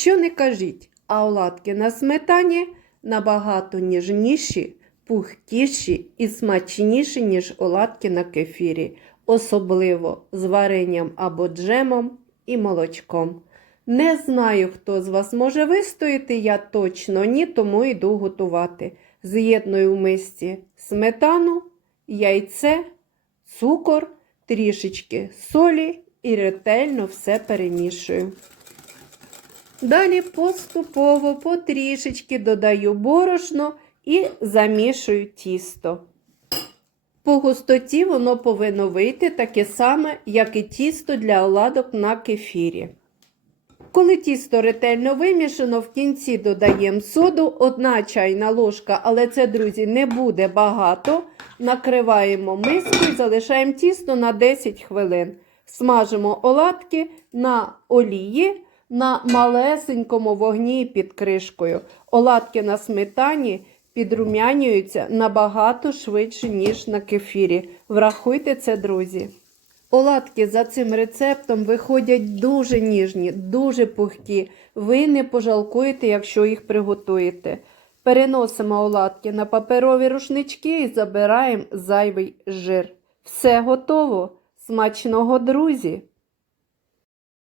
що не кажіть, а оладки на сметані набагато ніжніші, пухкіші і смачніші, ніж оладки на кефірі, особливо з варенням або джемом і молочком. Не знаю, хто з вас може вистояти, я точно ні, тому йду готувати. З'єдную в мисці сметану, яйце, цукор, трішечки солі і ретельно все перемішую. Далі поступово потрішечки додаю борошно і замішую тісто. По густоті воно повинно вийти таке саме, як і тісто для оладок на кефірі. Коли тісто ретельно вимішано, в кінці додаємо соду, одна чайна ложка, але це, друзі, не буде багато. Накриваємо миску і залишаємо тісто на 10 хвилин. Смажимо оладки на олії на малесенькому вогні під кришкою. Оладки на сметані підрумянюються набагато швидше, ніж на кефірі. Врахуйте це, друзі. Оладки за цим рецептом виходять дуже ніжні, дуже пухкі. Ви не пожалкуєте, якщо їх приготуєте. Переносимо оладки на паперові рушнички і забираємо зайвий жир. Все готово. Смачного, друзі!